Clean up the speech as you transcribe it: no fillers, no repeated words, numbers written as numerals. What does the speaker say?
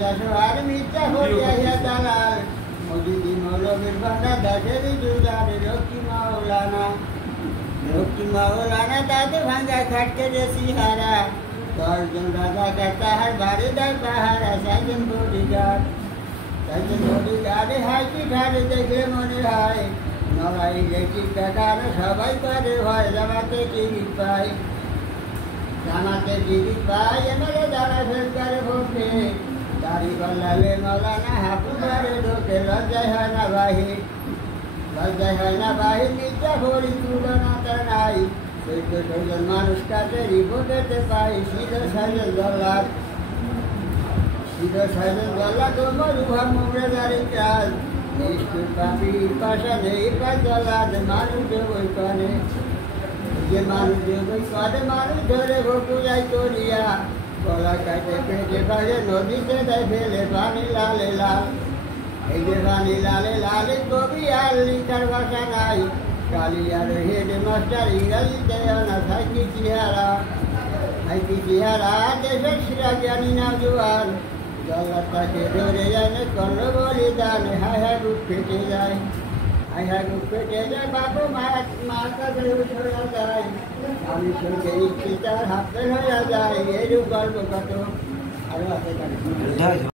যাশো আর মিথ্যা হইয়া দালাল মজিদি মৌলবীর ভান্ডা দাসেরই জুদার রক্ষী মাওলানা দাদে ভাঙ্গা খাটকে দেশি হারা 10 জন রাজা তাহার বাড়ি দেয় পাহারা 4 জন বডিগার্ডে হাইটি ঠাড়ে দেখলে মনে হয় নড়াই লেটি পেটানো সবাই করে ভয় জামাতে টিকিট পায় এমএলএ যারা সরকারে ভোটে দাড়ি গলালে মৌলানা হাঁপু করে ঢোকে লজ্জায় হয় না বাহির মিথ্যা ভরি তুলনা তার নাই 14 জন মানুষ কাছে রিপোর্টেতে পাই সিধো সাইলের গলা তোমার উহার মুখে দাঁড়িয়ে চাল নিষ্ঠুর পাপি পাশা নেই পাই জল্লাদ মানুষ ওই কানে যে মানুষ মানুষ ধরে ভোটু যাই করিয়া গলা কাটে পেটে পাশে নদীতে দেয় ফেলে পানি লালে লাল এই যে পানি লালে লালে কবি আর লিখার ভাষা নাই কালিয়ার হেড মাস্টার ইংরাজিতে না থাকি চেহারা দেশের শিরা জ্ঞানী না জোয়ান জল্লাদটাকে ধরে জানে কর্ণ বলিদান হায় বুক ফেটে যায় বাবু মা কাছে উঠে যায় আমি শুনতে ইচ্ছে তার হাতে হয়ে যায় এরূপ গল্প কত আরো আছে